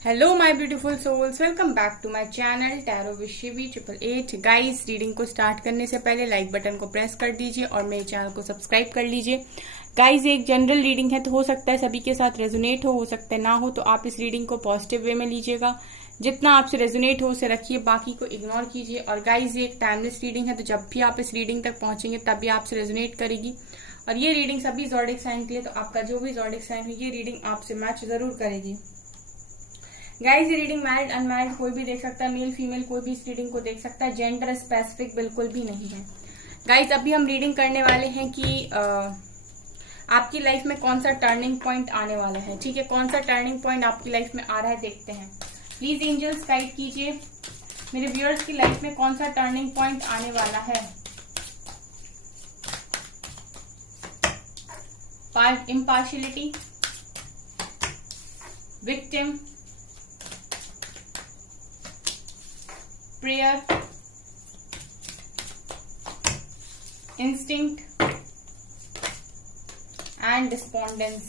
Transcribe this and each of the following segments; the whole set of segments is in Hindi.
Hello my beautiful souls, welcome back to my channel tarot with Shivi 888। Guys, reading को स्टार्ट करने से पहले लाइक बटन को प्रेस कर दीजिए और मेरे चैनल को सब्सक्राइब कर लीजिए। गाइस, एक जनरल रीडिंग है तो हो सकता है सभी के साथ रेजोनेट हो सकता है ना हो, तो आप इस रीडिंग को पॉजिटिव वे में लीजिएगा। जितना आपसे रेजोनेट हो उसे रखिए, बाकी को इग्नोर कीजिए। और गाइस, ये एक टाइमलेस रीडिंग है, तो जब भी आप इस रीडिंग तक पहुंचेंगे तभी आपसे रेजोनेट करेगी। और ये रीडिंग सभी ज़ोडिएक साइन के लिए, तो आपका जो भी ज़ोडिएक साइन है ये रीडिंग आपसे मैच जरूर करेगी। गाइस, ये रीडिंग मैरिड अनमैरिड कोई भी देख सकता है, मेल फीमेल कोई भी इस रीडिंग को देख सकता है, जेंडर स्पेसिफिक बिल्कुल भी नहीं है। गाइस, अभी हम रीडिंग करने वाले हैं कि आपकी लाइफ में कौन सा टर्निंग पॉइंट आने वाला है। ठीक है, कौन सा टर्निंग पॉइंट आपकी लाइफ में आ रहा है देखते हैं। प्लीज एंजल्स गाइड कीजिए मेरे व्यूअर्स की लाइफ में कौन सा टर्निंग पॉइंट आने वाला है। Impartiality, victim, prayer, instinct and despondence.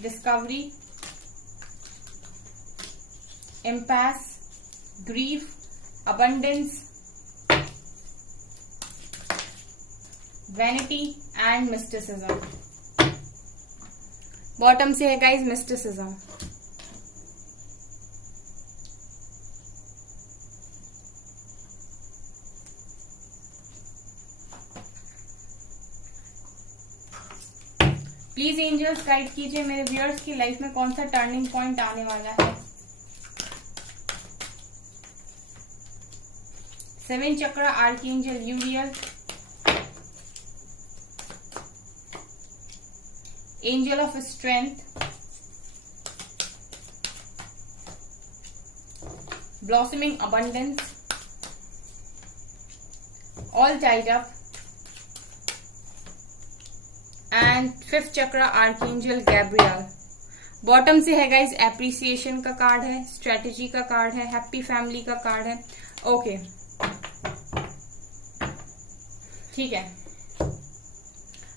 Discovery, impasse, grief, abundance, vanity and mysticism. Bottom से है guys mysticism. Please angels guide कीजिए मेरे व्यूअर्स की लाइफ में कौन सा टर्निंग पॉइंट आने वाला है। 7 चक्र archangel यूरियल, Angel of Strength, Blossoming Abundance, All Tied Up, and 5th Chakra Archangel Gabriel. Bottom से है गाइज एप्रिसिएशन का कार्ड है, स्ट्रेटेजी का कार्ड है, हैप्पी फैमिली का कार्ड है। ओके, ठीक है।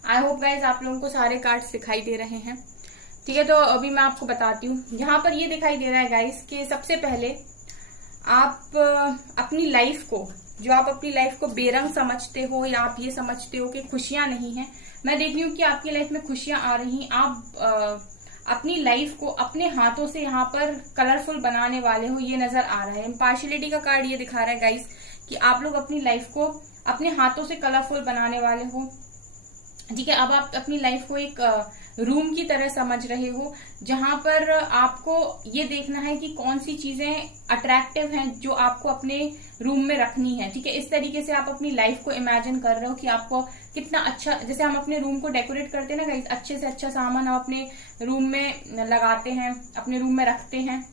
आई होप गाइज आप लोगों को सारे कार्ड्स दिखाई दे रहे हैं। ठीक है, तो अभी मैं आपको बताती हूँ। यहाँ पर ये दिखाई दे रहा है गाइज कि सबसे पहले आप अपनी लाइफ को, जो आप अपनी लाइफ को बेरंग समझते हो या आप ये समझते हो कि खुशियां नहीं है, मैं देख रही हूँ कि आपकी लाइफ में खुशियां आ रही हैं। आप अपनी लाइफ को अपने हाथों से यहाँ पर कलरफुल बनाने वाले हो, ये नजर आ रहा है। इम्पार्शियलिटी का कार्ड ये दिखा रहा है गाइज कि आप लोग अपनी लाइफ को अपने हाथों से कलरफुल बनाने वाले हो। ठीक है, अब आप अपनी लाइफ को एक रूम की तरह समझ रहे हो, जहां पर आपको ये देखना है कि कौन सी चीजें अट्रैक्टिव हैं जो आपको अपने रूम में रखनी है। ठीक है, इस तरीके से आप अपनी लाइफ को इमेजिन कर रहे हो कि आपको कितना अच्छा, जैसे हम अपने रूम को डेकोरेट करते हैं ना गाइस, अच्छे से अच्छा सामान हम अपने रूम में लगाते हैं, अपने रूम में रखते हैं।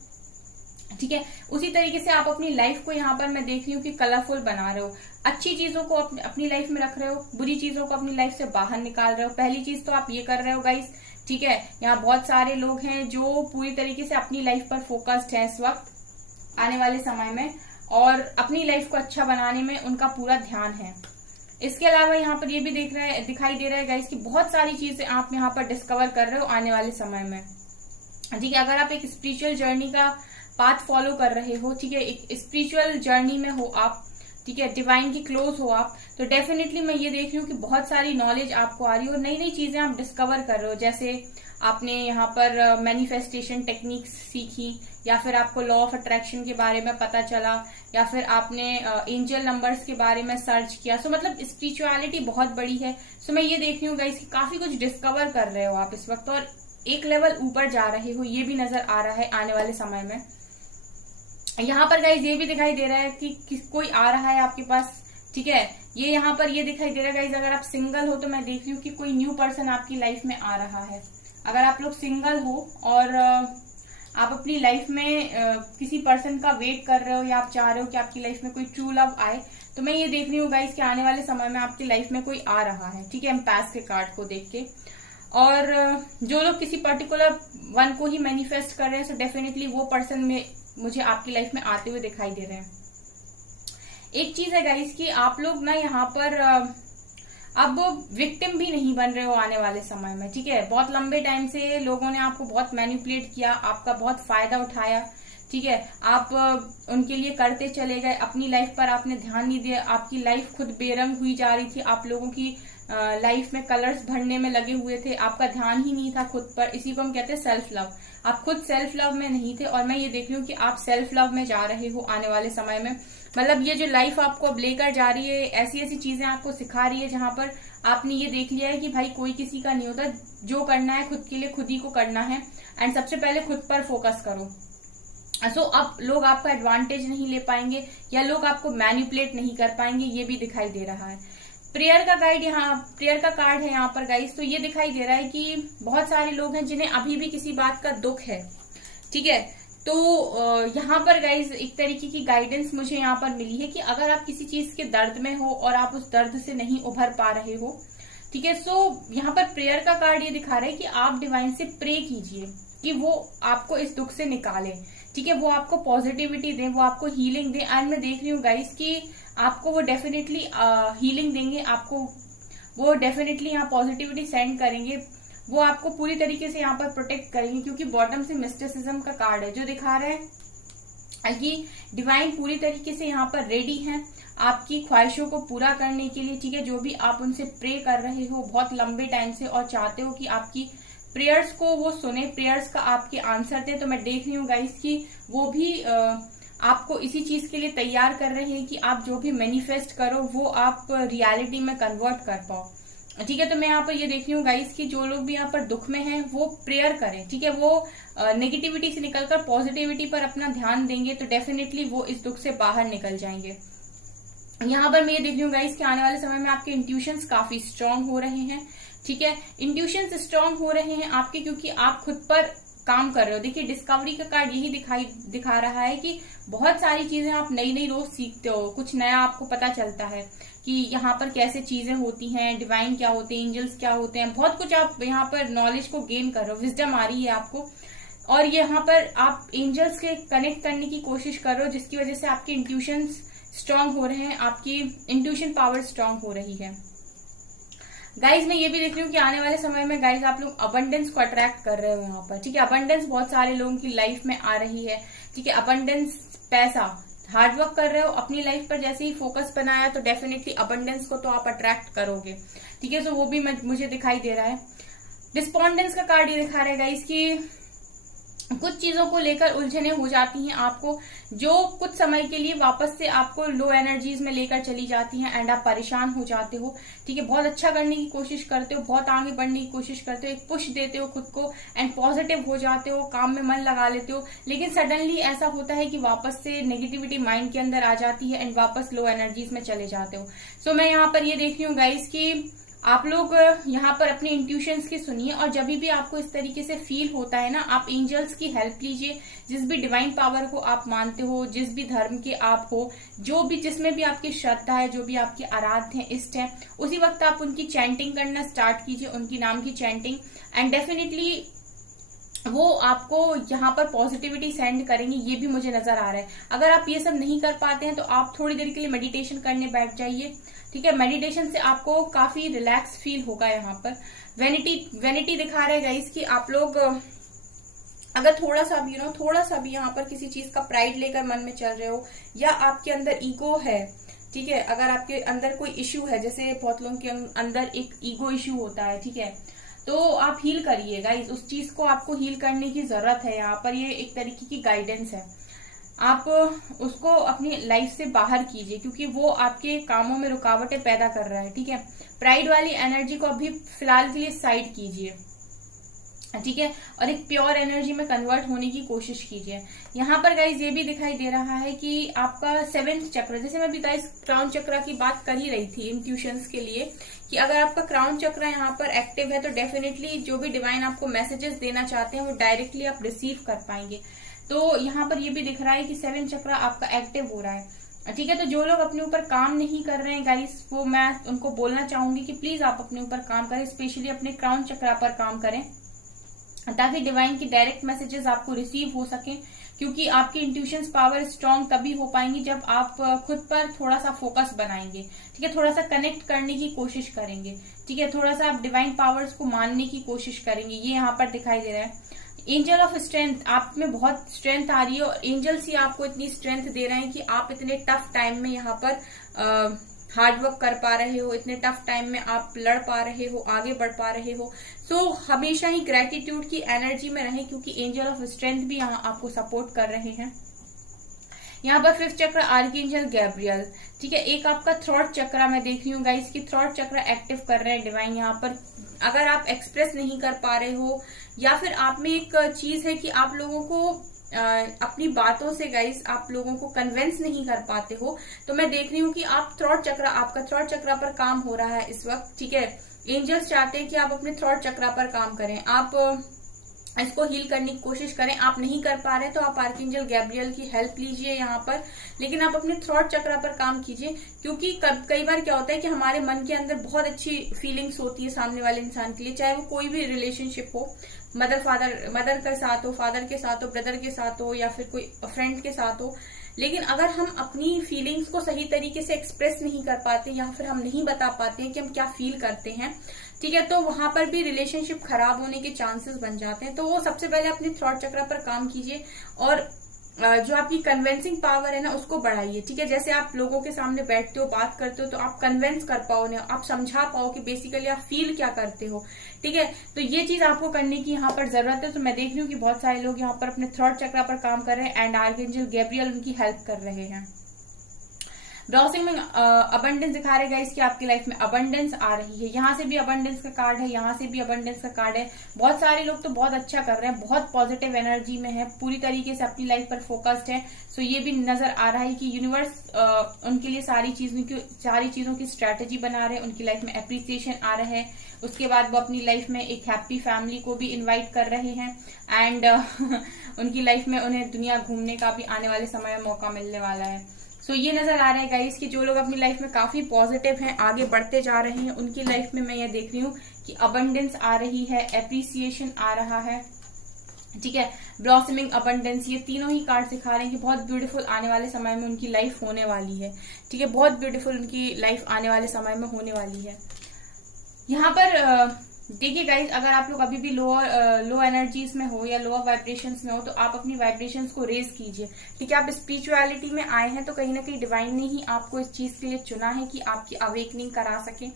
ठीक है, उसी तरीके से आप अपनी लाइफ को यहाँ पर मैं देख रही हूँ कि कलरफुल बना रहे हो। अच्छी चीजों को अपनी लाइफ में रख रहे हो, बुरी चीजों को अपनी लाइफ से बाहर निकाल रहे हो। पहली चीज तो आप ये कर रहे हो गाइस। ठीक है, यहाँ बहुत सारे लोग हैं जो पूरी तरीके से अपनी लाइफ पर फोकस्ड हैं इस वक्त आने वाले समय में, और अपनी लाइफ को अच्छा बनाने में उनका पूरा ध्यान है। इसके अलावा यहाँ पर ये भी दिखाई दे रहा है गाइस कि बहुत सारी चीजें आप यहाँ पर डिस्कवर कर रहे हो आने वाले समय में। ठीक है, अगर आप एक स्पिरिचुअल जर्नी का पाथ फॉलो कर रहे हो, ठीक है, एक स्पिरिचुअल जर्नी में हो आप, ठीक है, डिवाइन की क्लोज हो आप, तो डेफिनेटली मैं ये देख रही हूँ कि बहुत सारी नॉलेज आपको आ रही है और नई नई चीजें आप डिस्कवर कर रहे हो। जैसे आपने यहाँ पर मैनिफेस्टेशन टेक्निक्स सीखी, या फिर आपको लॉ ऑफ अट्रैक्शन के बारे में पता चला, या फिर आपने एंजल नंबर्स के बारे में सर्च किया। सो मतलब स्पिरिचुअलिटी बहुत बड़ी है। सो मैं ये देख रही हूँ गाइस कि काफी कुछ डिस्कवर कर रहे हो आप इस वक्त, और एक लेवल ऊपर जा रहे हो, ये भी नजर आ रहा है आने वाले समय में। यहाँ पर गाइज ये भी दिखाई दे रहा है कि कोई आ रहा है आपके पास। ठीक है, ये यहाँ पर ये दिखाई दे रहा है गाइज, अगर आप सिंगल हो तो मैं देख रही हूँ कि कोई न्यू पर्सन आपकी लाइफ में आ रहा है। अगर आप लोग सिंगल हो और आप अपनी लाइफ में किसी पर्सन का वेट कर रहे हो, या आप चाह रहे हो कि आपकी लाइफ में कोई ट्रू लव आए, तो मैं ये देख रही हूँ गाइज कि आने वाले समय में आपकी लाइफ में कोई आ रहा है। ठीक है, एम्पास के कार्ड को देख के। और जो लोग किसी पर्टिकुलर वन को ही मैनिफेस्ट कर रहे हैं, सो डेफिनेटली वो पर्सन में मुझे आपकी लाइफ में आते हुए दिखाई दे रहे हैं। एक चीज है गाइस कि आप लोग ना यहाँ पर अब विक्टिम भी नहीं बन रहे हो आने वाले समय में, ठीक है। बहुत लंबे टाइम से लोगों ने आपको बहुत मैनिपुलेट किया, आपका बहुत फायदा उठाया, ठीक है। आप उनके लिए करते चले गए, अपनी लाइफ पर आपने ध्यान नहीं दिया, आपकी लाइफ खुद बेरंग हुई जा रही थी, आप लोगों की लाइफ में कलर्स भरने में लगे हुए थे, आपका ध्यान ही नहीं था खुद पर। इसी को हम कहते हैं सेल्फ लव। आप खुद सेल्फ लव में नहीं थे, और मैं ये देख रही हूँ कि आप सेल्फ लव में जा रहे हो आने वाले समय में। मतलब ये जो लाइफ आपको अब लेकर जा रही है, ऐसी ऐसी चीजें आपको सिखा रही है जहां पर आपने ये देख लिया है कि भाई कोई किसी का नहीं होता, जो करना है खुद के लिए खुद ही को करना है, एंड सबसे पहले खुद पर फोकस करो। सो अब लोग आपका एडवांटेज नहीं ले पाएंगे, या लोग आपको मैनिपुलेट नहीं कर पाएंगे, ये भी दिखाई दे रहा है। प्रेयर का गाइड प्रेयर का कार्ड है यहाँ पर गाइस। तो ये दिखाई दे रहा है कि बहुत सारे लोग हैं जिन्हें अभी भी किसी बात का दुख है, ठीक है। तो यहाँ पर गाइज एक तरीके की गाइडेंस मुझे यहाँ पर मिली है कि अगर आप किसी चीज के दर्द में हो और आप उस दर्द से नहीं उभर पा रहे हो, ठीक है, सो यहाँ पर प्रेयर का कार्ड ये दिखा रहा है कि आप डिवाइन से प्रे कीजिए कि वो आपको इस दुख से निकाले, ठीक है, वो आपको पॉजिटिविटी दे, वो आपको हीलिंग दे। एंड मैं देख रही हूँ गाइज कि आपको वो डेफिनेटली हीलिंग देंगे, आपको वो डेफिनेटली यहाँ पॉजिटिविटी सेंड करेंगे, वो आपको पूरी तरीके से यहाँ पर प्रोटेक्ट करेंगे। क्योंकि बॉटम से मिस्टिसिज्म का कार्ड है जो दिखा रहा है कि डिवाइन पूरी तरीके से यहाँ पर रेडी है आपकी ख्वाहिशों को पूरा करने के लिए, ठीक है। जो भी आप उनसे प्रे कर रहे हो बहुत लंबे टाइम से और चाहते हो कि आपकी प्रेयर्स को वो सुने, प्रेयर्स का आपके आंसर दे, तो मैं देख रही हूँ गाइस कि वो भी आपको इसी चीज के लिए तैयार कर रहे हैं कि आप जो भी मैनिफेस्ट करो वो आप रियलिटी में कन्वर्ट कर पाओ, ठीक है। तो मैं यहाँ पर ये देख रही हूँ गाइस कि जो लोग भी यहाँ पर दुख में हैं वो प्रेयर करें, ठीक है। वो नेगेटिविटी से निकलकर पॉजिटिविटी पर अपना ध्यान देंगे तो डेफिनेटली वो इस दुख से बाहर निकल जाएंगे। यहाँ पर मैं ये देख रही हूँ गाइस कि आने वाले समय में आपके इंट्यूशंस काफी स्ट्रांग हो रहे हैं, ठीक है। इंट्यूशंस स्ट्रांग हो रहे हैं आपके, क्योंकि आप खुद पर काम कर रहे हो। देखिए डिस्कवरी का कार्ड यही दिखा रहा है कि बहुत सारी चीजें आप नई नई रोज सीखते हो, कुछ नया आपको पता चलता है कि यहाँ पर कैसे चीजें होती हैं, डिवाइन क्या होते हैं, एंजल्स क्या होते हैं, बहुत कुछ आप यहाँ पर नॉलेज को गेन कर रहे हो, विजडम आ रही है आपको। और यहाँ पर आप एंजल्स के कनेक्ट करने की कोशिश कर रहे हो, जिसकी वजह से आपके इंट्यूशंस स्ट्रांग हो रहे हैं, आपकी इंट्यूशन पावर स्ट्रांग हो रही है। गाइज मैं ये भी देख रही हूँ कि आने वाले समय में गाइज आप लोग अबंडेंस को अट्रैक्ट कर रहे हो यहाँ पर, ठीक है। अबंडेंस बहुत सारे लोगों की लाइफ में आ रही है, ठीक है। अबंडेंस, पैसा, हार्डवर्क कर रहे हो, अपनी लाइफ पर जैसे ही फोकस बनाया तो डेफिनेटली अबंडेंस को तो आप अट्रैक्ट करोगे, ठीक है। तो वो भी मुझे दिखाई दे रहा है। डिस्पोंडेंस का कार्ड ये दिखा रहा है गाइज कि कुछ चीजों को लेकर उलझने हो जाती हैं आपको, जो कुछ समय के लिए वापस से आपको लो एनर्जीज में लेकर चली जाती हैं, एंड आप परेशान हो जाते हो, ठीक है। बहुत अच्छा करने की कोशिश करते हो, बहुत आगे बढ़ने की कोशिश करते हो, एक पुश देते हो खुद को, एंड पॉजिटिव हो जाते हो, काम में मन लगा लेते हो, लेकिन सडनली ऐसा होता है कि वापस से नेगेटिविटी माइंड के अंदर आ जाती है एंड वापस लो एनर्जीज में चले जाते हो। सो मैं यहाँ पर ये देख रही हूँ गाइस कि आप लोग यहाँ पर अपने इंट्यूशंस की सुनिए, और जब भी आपको इस तरीके से फील होता है ना, आप एंजल्स की हेल्प लीजिए। जिस भी डिवाइन पावर को आप मानते हो, जिस भी धर्म के आप हो, जो भी जिसमें भी आपकी श्रद्धा है, जो भी आपके आराध्य हैं, इष्ट हैं, उसी वक्त आप उनकी चैंटिंग करना स्टार्ट कीजिए, उनकी नाम की चैंटिंग, एंड डेफिनेटली वो आपको यहाँ पर पॉजिटिविटी सेंड करेंगे, ये भी मुझे नजर आ रहा है। अगर आप ये सब नहीं कर पाते हैं तो आप थोड़ी देर के लिए मेडिटेशन करने बैठ जाइए, ठीक है। मेडिटेशन से आपको काफी रिलैक्स फील होगा। यहाँ पर वेनिटी दिखा रहा है गाइस कि आप लोग अगर थोड़ा सा भी यहाँ पर किसी चीज का प्राइड लेकर मन में चल रहे हो, या आपके अंदर ईगो है, ठीक है, अगर आपके अंदर कोई इश्यू है, जैसे बहुत लोगों के अंदर एक ईगो इश्यू होता है, ठीक है, तो आप हील करिए गाइस, उस चीज को आपको हील करने की जरूरत है। यहाँ पर ये एक तरीके की गाइडेंस है, आप उसको अपनी लाइफ से बाहर कीजिए, क्योंकि वो आपके कामों में रुकावटें पैदा कर रहा है, ठीक है। प्राइड वाली एनर्जी को अभी फिलहाल के लिए साइड कीजिए, ठीक है, और एक प्योर एनर्जी में कन्वर्ट होने की कोशिश कीजिए। यहाँ पर गाइज ये भी दिखाई दे रहा है कि आपका 7th चक्र, जैसे मैं अभी गाइज क्राउन चक्र की बात कर ही रही थी इंट्यूशंस के लिए, कि अगर आपका क्राउन चक्र यहाँ पर एक्टिव है तो डेफिनेटली जो भी डिवाइन आपको मैसेजेस देना चाहते हैं वो डायरेक्टली आप रिसीव कर पाएंगे। तो यहाँ पर ये भी दिख रहा है कि 7th चक्र आपका एक्टिव हो रहा है, ठीक है। तो जो लोग अपने ऊपर काम नहीं कर रहे हैं गाइस, वो मैं उनको बोलना चाहूंगी कि प्लीज आप अपने ऊपर काम करें, स्पेशली अपने क्राउन चक्र पर काम करें, ताकि डिवाइन की डायरेक्ट मैसेजेस आपको रिसीव हो सके, क्योंकि आपकी इंट्यूशंस पावर स्ट्रांग तभी हो पाएंगी जब आप खुद पर थोड़ा सा फोकस बनाएंगे, ठीक है, थोड़ा सा कनेक्ट करने की कोशिश करेंगे, ठीक है, थोड़ा सा आप डिवाइन पावर्स को मानने की कोशिश करेंगे। ये यहाँ पर दिखाई दे रहा है। एंजल ऑफ स्ट्रेंथ, आप में बहुत स्ट्रेंथ आ रही है और एंजल्स ही आपको इतनी स्ट्रेंथ दे रहे हैं कि आप इतने टफ टाइम में यहाँ पर हार्ड वर्क कर पा रहे हो, इतने टफ टाइम में आप लड़ पा रहे हो, आगे बढ़ पा रहे हो। सो हमेशा ही ग्रेटिट्यूड की एनर्जी में रहें, क्योंकि एंजल ऑफ स्ट्रेंथ भी यहाँ आपको सपोर्ट कर रहे हैं। यहाँ पर 5th चक्र आर्कएंजल गैब्रियल, ठीक है। एक आपका थ्रॉट चक्र मैं देख रही हूँ गाइस की थ्रॉट चक्र एक्टिव कर रहे हैं डिवाइन। यहाँ पर अगर आप एक्सप्रेस नहीं कर पा रहे हो या फिर आप में एक चीज है कि आप लोगों को अपनी बातों से गाइस आप लोगों को कन्विंस नहीं कर पाते हो, तो मैं देख रही हूँ कि आप थ्रॉट चक्र, आपका थ्रॉट चक्र पर काम हो रहा है इस वक्त, ठीक है। एंजल्स चाहते हैं कि आप अपने थ्रॉट चक्र पर काम करें, आप इसको हील करने की कोशिश करें। आप नहीं कर पा रहे तो आप आर्कएंजल गैब्रियल की हेल्प लीजिए यहाँ पर, लेकिन आप अपने थ्रॉट चक्र पर काम कीजिए, क्योंकि कई बार क्या होता है कि हमारे मन के अंदर बहुत अच्छी फीलिंग्स होती है सामने वाले इंसान के लिए, चाहे वो कोई भी रिलेशनशिप हो, मदर के साथ हो, फादर के साथ हो, ब्रदर के साथ हो, या फिर कोई फ्रेंड के साथ हो। लेकिन अगर हम अपनी फीलिंग्स को सही तरीके से एक्सप्रेस नहीं कर पाते या फिर हम नहीं बता पाते हैं कि हम क्या फील करते हैं, ठीक है, तो वहां पर भी रिलेशनशिप खराब होने के चांसेस बन जाते हैं। तो वो सबसे पहले अपने थ्रॉट चक्र पर काम कीजिए और जो आपकी कन्विंसिंग पावर है ना उसको बढ़ाइए, ठीक है। जैसे आप लोगों के सामने बैठते हो, बात करते हो, तो आप कन्विंस कर पाओ उन्हें, आप समझा पाओ कि बेसिकली आप फील क्या करते हो, ठीक है। तो ये चीज आपको करने की यहाँ पर जरूरत है। तो मैं देख रही हूँ कि बहुत सारे लोग यहाँ पर अपने थ्रॉट चक्र पर काम कर रहे हैं एंड आर्कएंजल गैब्रियल उनकी हेल्प कर रहे हैं। ब्लॉसिंग में अबंडेंस दिखा रहे गाइस कि आपकी लाइफ में अबंडेंस आ रही है। यहाँ से भी अबंडेंस का कार्ड है, यहाँ से भी अबंडेंस का कार्ड है। बहुत सारे लोग तो बहुत अच्छा कर रहे हैं, बहुत पॉजिटिव एनर्जी में है, पूरी तरीके से अपनी लाइफ पर फोकस्ड है। सो ये भी नजर आ रहा है कि यूनिवर्स उनके लिए सारी चीजों की स्ट्रैटेजी बना रहे हैं, उनकी लाइफ में एप्रिसिएशन आ रहा है। उसके बाद वो अपनी लाइफ में एक हैप्पी फैमिली को भी इन्वाइट कर रहे हैं एंड उनकी लाइफ में उन्हें दुनिया घूमने का भी आने वाले समय में मौका मिलने वाला है। सो ये नजर आ रहा है गाइस कि जो लोग अपनी लाइफ में काफी पॉजिटिव हैं, आगे बढ़ते जा रहे हैं, उनकी लाइफ में मैं ये देख रही हूँ कि अबंडेंस आ रही है, एप्रिसिएशन आ रहा है, ठीक है। ब्लॉसमिंग, अबंडेंस, ये तीनों ही कार्ड सिखा रहे हैं कि बहुत ब्यूटीफुल आने वाले समय में उनकी लाइफ होने वाली है, ठीक है। बहुत ब्यूटीफुल उनकी लाइफ आने वाले समय में होने वाली है। यहाँ पर देखिए गाइज, अगर आप लोग अभी भी लो एनर्जीज में हो या लोअर वाइब्रेशंस में हो, तो आप अपनी वाइब्रेशंस को रेज कीजिए, ठीक है। आप स्पिरिचुअलिटी में आए हैं तो कहीं ना कहीं डिवाइन ने ही आपको इस चीज के लिए चुना है कि आपकी अवेकनिंग करा सके,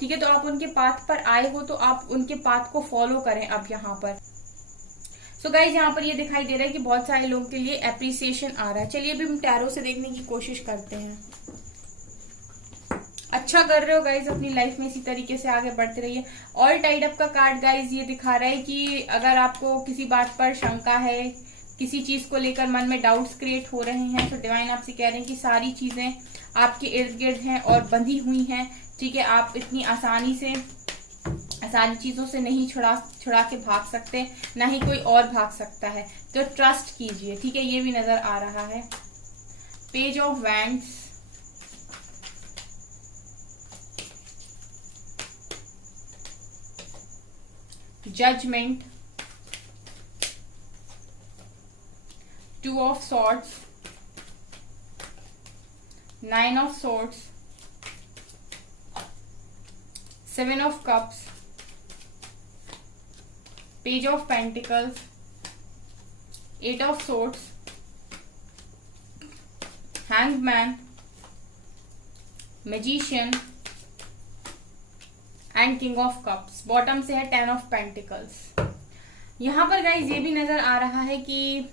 ठीक है। तो आप उनके पाथ पर आए हो तो आप उनके पाथ को फॉलो करें अब यहाँ पर। सो गाइज, यहाँ पर ये दिखाई दे रहा है कि बहुत सारे लोगों के लिए एप्रिसिएशन आ रहा है। चलिए अभी हम टैरो से देखने की कोशिश करते हैं। अच्छा कर रहे हो गाइज, अपनी लाइफ में इसी तरीके से आगे बढ़ते रहिए। ऑल टाइड अप का कार्ड गाइज ये दिखा रहा है कि अगर आपको किसी बात पर शंका है, किसी चीज को लेकर मन में डाउट्स क्रिएट हो रहे हैं, तो डिवाइन आपसे कह रहे हैं कि सारी चीजें आपके इर्द गिर्द हैं और बंधी हुई हैं, ठीक है। आप इतनी आसानी से सारी चीजों से नहीं छुड़ा के भाग सकते, ना ही कोई और भाग सकता है, तो ट्रस्ट कीजिए, ठीक है। ये भी नजर आ रहा है। Page of wands, judgement, two of swords, 9 of swords, 7 of cups, page of pentacles, 8 of swords, hanged man, magician and king of cups. Bottom से है 10 ऑफ पेंटिकल्स। यहां पर गाइज ये भी नजर आ रहा है कि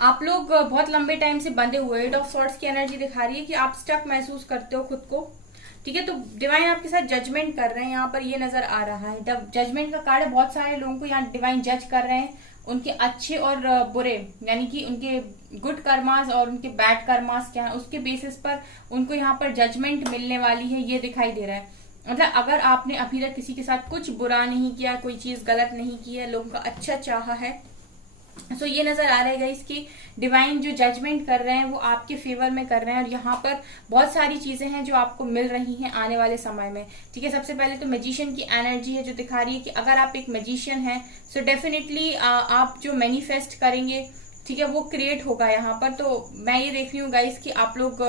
आप लोग बहुत लंबे टाइम से बंधे हुए। 8 ऑफ सॉर्ड्स की एनर्जी दिखा रही है कि आप स्टक महसूस करते हो खुद को, ठीक है। तो डिवाइन आपके साथ जजमेंट कर रहे हैं, यहाँ पर ये नजर आ रहा है। जजमेंट का कार्ड है, बहुत सारे लोगों को यहाँ डिवाइन जज कर रहे हैं, उनके अच्छे और बुरे, यानी कि उनके गुड कर्मास और उनके बैड कर्मास क्या है, उसके बेसिस पर उनको यहाँ पर जजमेंट मिलने वाली है, ये दिखाई दे रहा है। मतलब अगर आपने अभी तक किसी के साथ कुछ बुरा नहीं किया, कोई चीज गलत नहीं की है, लोगों का अच्छा चाहा है, सो ये नजर आ रहा है गाइस कि डिवाइन जो जजमेंट कर रहे हैं वो आपके फेवर में कर रहे हैं, और यहाँ पर बहुत सारी चीजें हैं जो आपको मिल रही हैं आने वाले समय में। ठीक है, सबसे पहले तो मैजिशियन की एनर्जी है जो दिखा रही है कि अगर आप एक मैजिशियन हैं सो डेफिनेटली आप जो मैनिफेस्ट करेंगे, ठीक है, वो क्रिएट होगा यहाँ पर। तो मैं ये देख रही हूँ गाइस कि आप लोग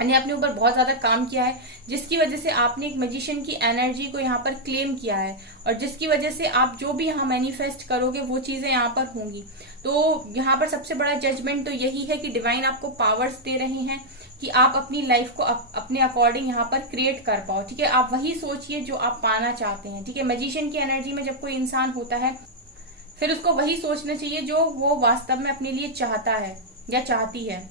ने अपने ऊपर बहुत ज्यादा काम किया है, जिसकी वजह से आपने एक मैजिशियन की एनर्जी को यहाँ पर क्लेम किया है, और जिसकी वजह से आप जो भी यहाँ मैनिफेस्ट करोगे वो चीजें यहाँ पर होंगी। तो यहाँ पर सबसे बड़ा जजमेंट तो यही है कि डिवाइन आपको पावर्स दे रहे हैं कि आप अपनी लाइफ को अपने अकॉर्डिंग यहाँ पर क्रिएट कर पाओ। ठीक है, आप वही सोचिए जो आप पाना चाहते हैं। ठीक है, मैजिशियन की एनर्जी में जब कोई इंसान होता है फिर उसको वही सोचना चाहिए जो वो वास्तव में अपने लिए चाहता है या चाहती है।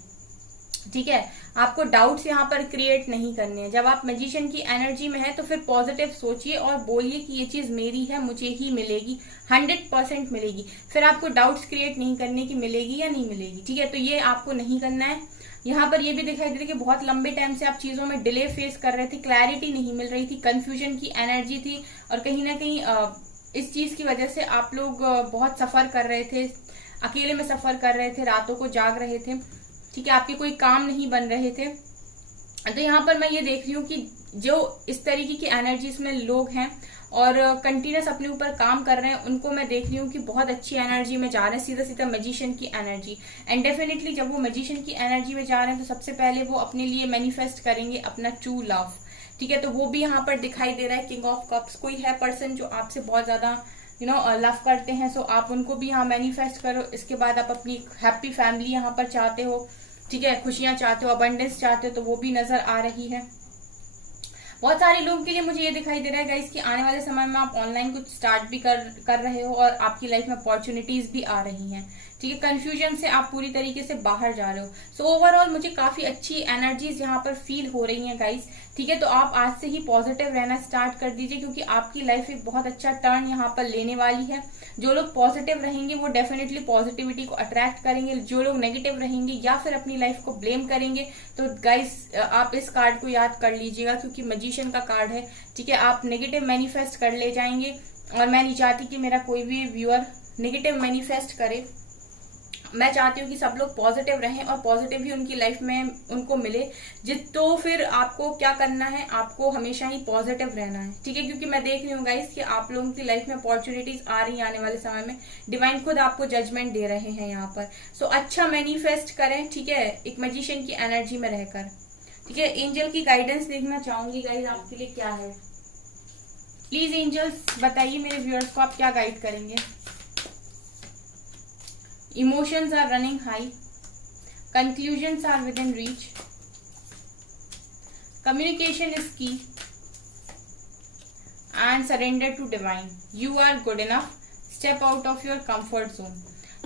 ठीक है, आपको डाउट्स यहाँ पर क्रिएट नहीं करने हैं। जब आप मैजिशियन की एनर्जी में है तो फिर पॉजिटिव सोचिए और बोलिए कि ये चीज मेरी है, मुझे ही मिलेगी, 100% मिलेगी। फिर आपको डाउट्स क्रिएट नहीं करने की मिलेगी या नहीं मिलेगी। ठीक है, तो ये आपको नहीं करना है। यहाँ पर ये भी दिखाई दे रहा है कि बहुत लंबे टाइम से आप चीजों में डिले फेस कर रहे थे, क्लैरिटी नहीं मिल रही थी, कंफ्यूजन की एनर्जी थी, और कहीं ना कहीं इस चीज की वजह से आप लोग बहुत सफर कर रहे थे, अकेले में सफर कर रहे थे, रातों को जाग रहे थे। ठीक है, आपके कोई काम नहीं बन रहे थे। तो यहाँ पर मैं ये देख रही हूँ कि जो इस तरीके की एनर्जीज में लोग हैं और कंटिन्यूस अपने ऊपर काम कर रहे हैं, उनको मैं देख रही हूँ कि बहुत अच्छी एनर्जी में जा रहे हैं, सीधा सीधा मैजिशियन की एनर्जी। एंड डेफिनेटली जब वो मैजिशियन की एनर्जी में जा रहे हैं तो सबसे पहले वो अपने लिए मैनिफेस्ट करेंगे अपना ट्रू लव। ठीक है, तो वो भी यहाँ पर दिखाई दे रहा है। किंग ऑफ कप्स, कोई है पर्सन जो आपसे बहुत ज्यादा लव करते हैं, सो आप उनको भी यहाँ मैनिफेस्ट करो। इसके बाद आप अपनी हैप्पी फैमिली यहाँ पर चाहते हो, ठीक है, खुशियां चाहते हो, अबंडेंस चाहते हो, तो वो भी नजर आ रही है। बहुत सारे लोगों के लिए मुझे ये दिखाई दे रहा है गाइस कि आने वाले समय में आप ऑनलाइन कुछ स्टार्ट भी कर रहे हो और आपकी लाइफ में अपॉर्चुनिटीज भी आ रही हैं। ठीक है, कंफ्यूजन से आप पूरी तरीके से बाहर जा रहे हो। सो ओवरऑल मुझे काफी अच्छी एनर्जीज यहाँ पर फील हो रही हैं गाइस। ठीक है, तो आप आज से ही पॉजिटिव रहना स्टार्ट कर दीजिए, क्योंकि आपकी लाइफ एक बहुत अच्छा टर्न यहाँ पर लेने वाली है। जो लोग पॉजिटिव रहेंगे वो डेफिनेटली पॉजिटिविटी को अट्रैक्ट करेंगे। जो लोग नेगेटिव रहेंगे या फिर अपनी लाइफ को ब्लेम करेंगे, तो गाइस आप इस कार्ड को याद कर लीजिएगा, क्योंकि मैजिशियन का कार्ड है। ठीक है, आप नेगेटिव मैनिफेस्ट कर ले जाएंगे, और मैं नहीं चाहती कि मेरा कोई भी व्यूअर नेगेटिव मैनिफेस्ट करे। मैं चाहती हूँ कि सब लोग पॉजिटिव रहें और पॉजिटिव ही उनकी लाइफ में उनको मिले। तो फिर आपको क्या करना है, आपको हमेशा ही पॉजिटिव रहना है। ठीक है, क्योंकि मैं देख रही हूँ गाइस कि आप लोगों की लाइफ में अपॉर्चुनिटीज आ रही है आने वाले समय में। डिवाइन खुद आपको जजमेंट दे रहे हैं यहाँ पर। सो अच्छा मैनिफेस्ट करें, ठीक है, एक मैजिशियन की एनर्जी में रहकर। ठीक है, एंजल की गाइडेंस देखना चाहूंगी गाइस आपके लिए क्या है। प्लीज एंजल्स बताइए मेरे व्यूअर्स को आप क्या गाइड करेंगे। Emotions are running high. Conclusions are within reach. Communication is key. And surrender to divine. You are good enough. Step out of your comfort zone.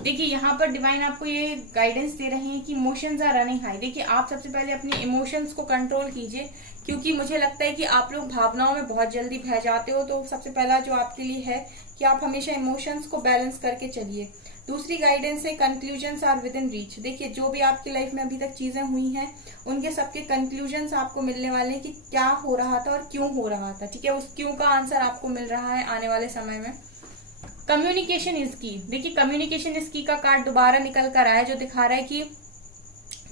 देखिए यहाँ पर डिवाइन आपको ये गाइडेंस दे रहे हैं कि इमोशंस आर रनिंग हाई। देखिए आप सबसे पहले अपने इमोशंस को कंट्रोल कीजिए, क्योंकि मुझे लगता है कि आप लोग भावनाओं में बहुत जल्दी बह जाते हो। तो सबसे पहला जो आपके लिए है कि आप हमेशा इमोशंस को बैलेंस करके चलिए। दूसरी गाइडेंस है conclusions are within reach. देखिए जो भी आपकी लाइफ में अभी तक चीजें हुई हैं उनके सबके कंक्लूजन्स आपको मिलने वाले हैं कि क्या हो रहा था और क्यों हो रहा था। ठीक है, उस क्यों का आंसर आपको मिल रहा है आने वाले समय में। कम्युनिकेशन इज की। देखिए कम्युनिकेशन इज की का कार्ड दोबारा निकल कर आया है, जो दिखा रहा है कि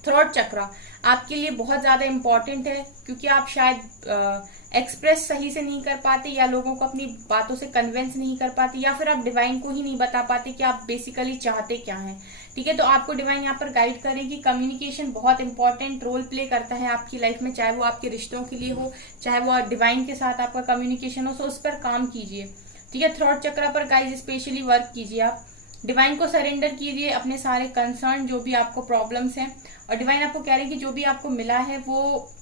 थ्रोट चक्रा आपके लिए बहुत ज्यादा इंपॉर्टेंट है, क्योंकि आप शायद एक्सप्रेस सही से नहीं कर पाते, या लोगों को अपनी बातों से कन्विंस नहीं कर पाते, या फिर आप डिवाइन को ही नहीं बता पाते कि आप बेसिकली चाहते क्या हैं। ठीक है, तो आपको डिवाइन यहाँ पर गाइड करेगी। कम्युनिकेशन बहुत इंपॉर्टेंट रोल प्ले करता है आपकी लाइफ में, चाहे वो आपके रिश्तों के लिए हो, चाहे वो डिवाइन के साथ आपका कम्युनिकेशन हो। सो उस पर काम कीजिए। ठीक है, थ्रोट चक्रा पर गाइज स्पेशली वर्क कीजिए। आप डिवाइन को सरेंडर कीजिए अपने सारे कंसर्न, जो भी आपको प्रॉब्लम्स हैं, और डिवाइन आपको कह रहे हैं कि जो भी आपको मिला है वो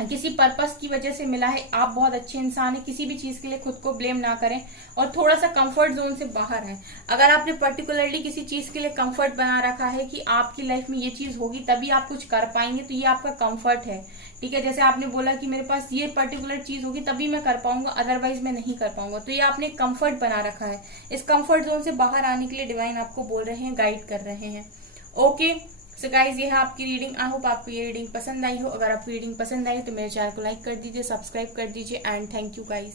किसी पर्पस की वजह से मिला है। आप बहुत अच्छे इंसान हैं, किसी भी चीज के लिए खुद को ब्लेम ना करें और थोड़ा सा कंफर्ट जोन से बाहर हैं। अगर आपने पर्टिकुलरली किसी चीज के लिए कंफर्ट बना रखा है कि आपकी लाइफ में ये चीज होगी तभी आप कुछ कर पाएंगे, तो ये आपका कंफर्ट है। ठीक है, जैसे आपने बोला कि मेरे पास ये पर्टिकुलर चीज होगी तभी मैं कर पाऊंगा, अदरवाइज मैं नहीं कर पाऊंगा, तो ये आपने कंफर्ट बना रखा है। इस कंफर्ट जोन से बाहर आने के लिए डिवाइन आपको बोल रहे हैं, गाइड कर रहे हैं। ओके सो गाइज, ये है आपकी रीडिंग। आई होप आपको ये रीडिंग पसंद आई हो। अगर आपको रीडिंग पसंद आई तो मेरे चैनल को लाइक कर दीजिए, सब्सक्राइब कर दीजिए, एंड थैंक यू गाइज।